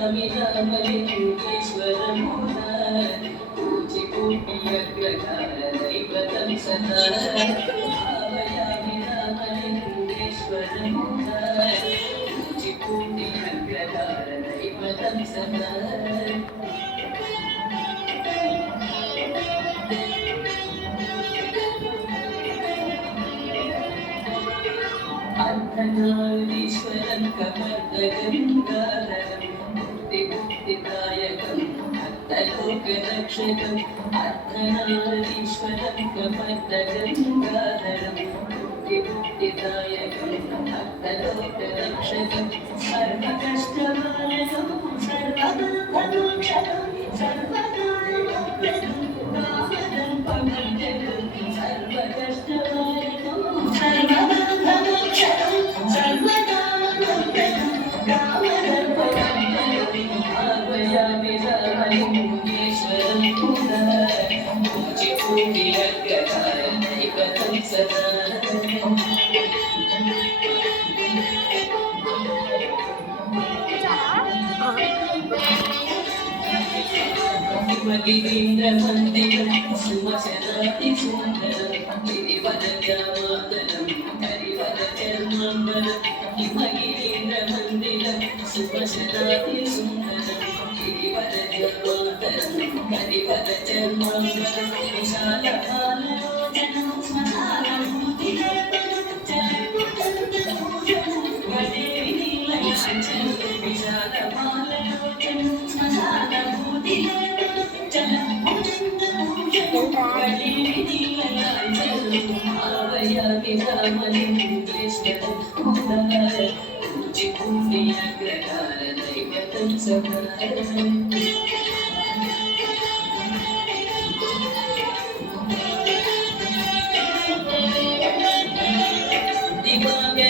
भावयामिरामलिङ्गेश्वरमुदा पूजिपूज्यग्रहारदैवतं सदा भावयामिरामलिङ्गेश्वरमुदा पूजिपूज्यग्रहारदैवतं सदा अर्धनारीश्वरं कमर्दगङ्गाधरं मुक्तिमुक्तिदायकं भक्तलोकरक्षकम् अर्धनारीश्वरं कमर्दगङ्गाधरं मुक्तिमुक्तिदायकं भक्तलोकरक्षकं सर्वकष्टनायकं सर्वबन्धमोक्षकं सर्वकामप्रदं कामदं पवनजलं सर्वकष्टनायकं सर्वबन्धमोक्षकं सर्वकामप्रदं कामदं पवनजलं भावयामि रामलिङ्गेश्वरं मुदा पूजिपूजिरग्रहारदैवतं सदा गिरीन्द्रमन्दिरं सुवसनातिसुन्दरं गिरिवरजामातरं हरिवरचर्माम्बरं हिमगिरीन्द्रमन्दिरं सुवसनातिसुन्दरं गिरिवरजामातरं हरिवरचर्माम्बरं विशालकालयोजनं स्मशानभूतिलेपनं चलकुटन्तभूषणं वदेवीनीलयाचलं विशालकालयोजनं स्मशानभूतिलेपनं भावयामि रामलिङ्गेश्वरं मुदा पूजिपूज्यग्रहारदैवतं सदा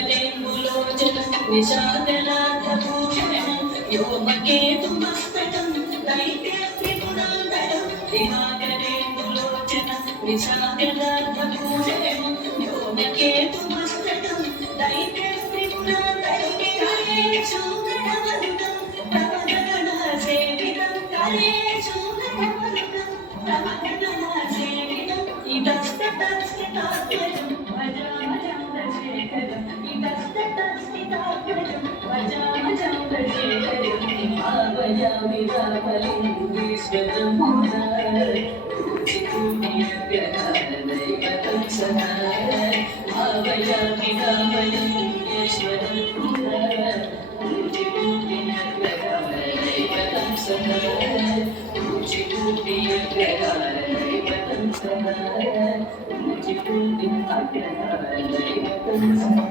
दिवाकरेन्दुलोचनं निशाकराधभूषणं व्योमकेतुमस्तकं दैत्यत्रिपुरान्तरं दिवाकरेन्दुलोचनं निशाकराधभूषणं व्योमकेतुमस्तकं दैत्यत्रिपुरान्तरं करेषु गणवन्तं प्रमदगणसेवितं करेषु गणवन्तं प्रमदगणसेवितं इतस्ततस्थितात्मजं भजामचन्द्रशेखरम् इतस्ततस्थितात्मजं भजामचन्द्रशेखरं भावयामि रामलिङ्गेश्वरं मुदा पूजिपूज्यग्रहारदैवतं सदा भावयामि रामलिङ्गेश्वरं मुदा पूजिपूज्यग्रहारदैवतं सदा पूजिपूज्यग्रहारदैवतं सदा पूजिपूज्यग्रहारदैवतं सदा